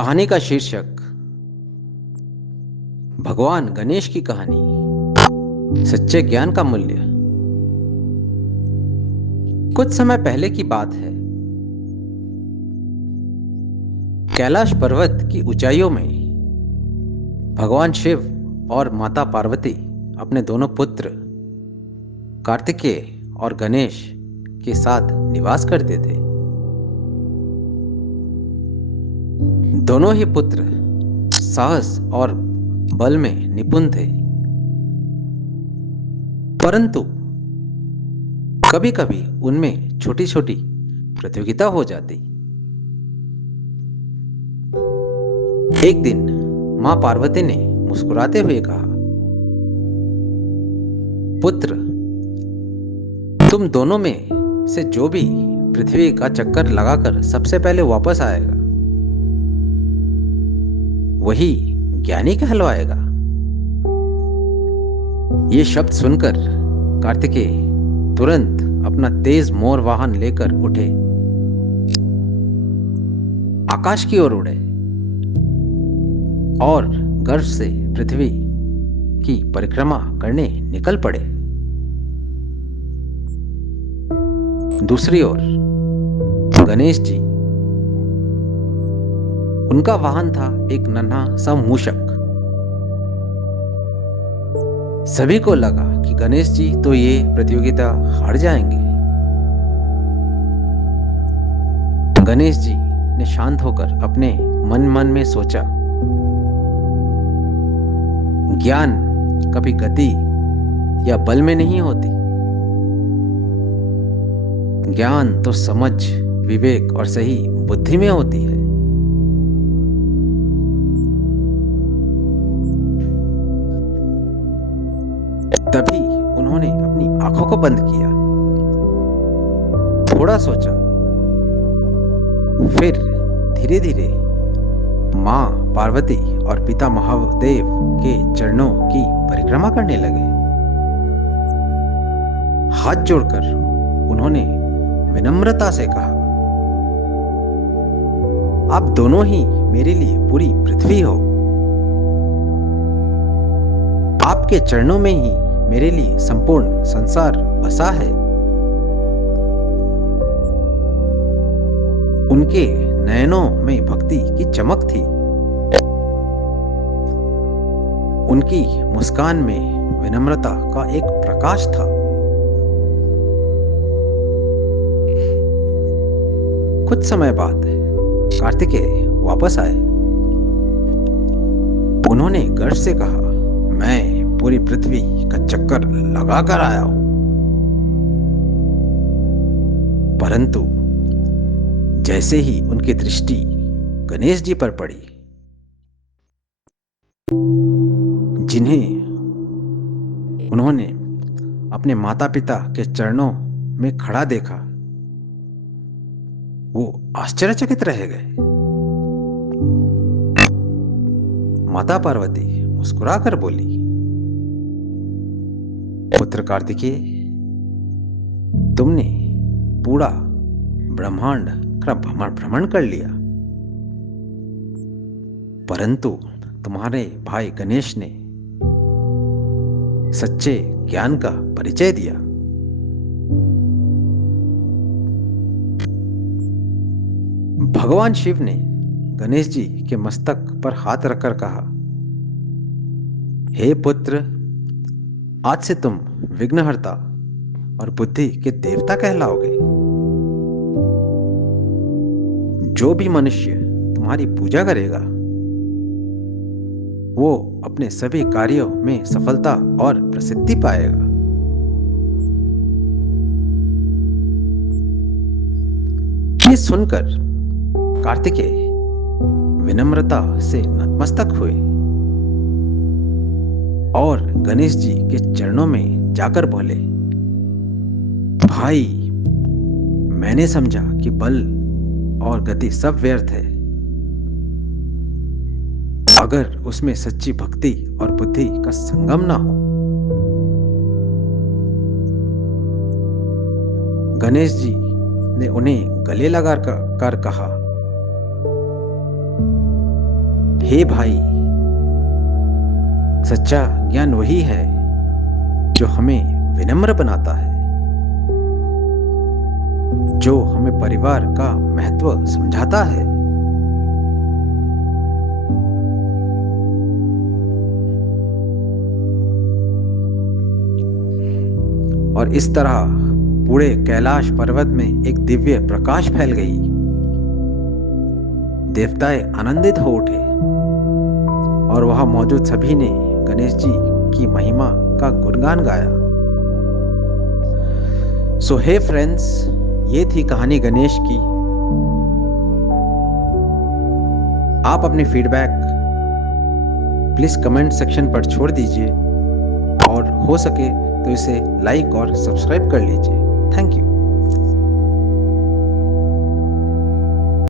कहानी का शीर्षक भगवान गणेश की कहानी, सच्चे ज्ञान का मूल्य। कुछ समय पहले की बात है। कैलाश पर्वत की ऊंचाइयों में भगवान शिव और माता पार्वती अपने दोनों पुत्र कार्तिकेय और गणेश के साथ निवास करते थे। दोनों ही पुत्र साहस और बल में निपुण थे, परंतु कभी कभी उनमें छोटी छोटी प्रतियोगिता हो जाती। एक दिन मां पार्वती ने मुस्कुराते हुए कहा, पुत्र, तुम दोनों में से जो भी पृथ्वी का चक्कर लगाकर सबसे पहले वापस आएगा वही ज्ञानी कहलवाएगा। ये शब्द सुनकर कार्तिकेय तुरंत अपना तेज मोर वाहन लेकर उठे, आकाश की ओर उड़े और गर्व से पृथ्वी की परिक्रमा करने निकल पड़े। दूसरी ओर गणेश जी, उनका वाहन था एक नन्हा सा मूषक। सभी को लगा कि गणेश जी तो ये प्रतियोगिता हार जाएंगे। गणेश जी ने शांत होकर अपने मन मन में सोचा, ज्ञान कभी गति या बल में नहीं होती, ज्ञान तो समझ, विवेक और सही बुद्धि में होती है। तभी उन्होंने अपनी आंखों को बंद किया, थोड़ा सोचा, फिर धीरे धीरे मां पार्वती और पिता महादेव के चरणों की परिक्रमा करने लगे। हाथ जोड़कर उन्होंने विनम्रता से कहा, आप दोनों ही मेरे लिए पूरी पृथ्वी हो। आपके चरणों में ही मेरे लिए संपूर्ण संसार बसा है। उनके नयनों में भक्ति की चमक थी, उनकी मुस्कान में विनम्रता का एक प्रकाश था। कुछ समय बाद कार्तिकेय वापस आए। उन्होंने गर्व से कहा, मैं पूरी पृथ्वी का चक्कर लगा कर आया हूं। परंतु जैसे ही उनकी दृष्टि गणेश जी पर पड़ी, जिन्हें उन्होंने अपने माता पिता के चरणों में खड़ा देखा, वो आश्चर्यचकित रह गए। माता पार्वती मुस्कुराकर बोली, पुत्र कार्तिकेय, तुमने पूरा ब्रह्मांड का भ्रमण कर लिया, परंतु तुम्हारे भाई गणेश ने सच्चे ज्ञान का परिचय दिया। भगवान शिव ने गणेश जी के मस्तक पर हाथ रखकर कहा, हे पुत्र, आज से तुम विघ्नहर्ता और बुद्धि के देवता कहलाओगे। जो भी मनुष्य तुम्हारी पूजा करेगा वो अपने सभी कार्यों में सफलता और प्रसिद्धि पाएगा। ये सुनकर कार्तिकेय विनम्रता से नतमस्तक हुए और गणेश जी के चरणों में जाकर बोले, भाई, मैंने समझा कि बल और गति सब व्यर्थ है अगर उसमें सच्ची भक्ति और बुद्धि का संगम ना हो। गणेश जी ने उन्हें गले लगा कर कहा, हे भाई, सच्चा ज्ञान वही है जो हमें विनम्र बनाता है, जो हमें परिवार का महत्व समझाता है। और इस तरह पूरे कैलाश पर्वत में एक दिव्य प्रकाश फैल गई। देवताएं आनंदित हो उठे और वहां मौजूद सभी ने गणेश जी की महिमा का गुणगान गाया। सो हे फ्रेंड्स, ये थी कहानी गणेश की। आप अपनी फीडबैक प्लीज कमेंट सेक्शन पर छोड़ दीजिए और हो सके तो इसे लाइक और सब्सक्राइब कर लीजिए।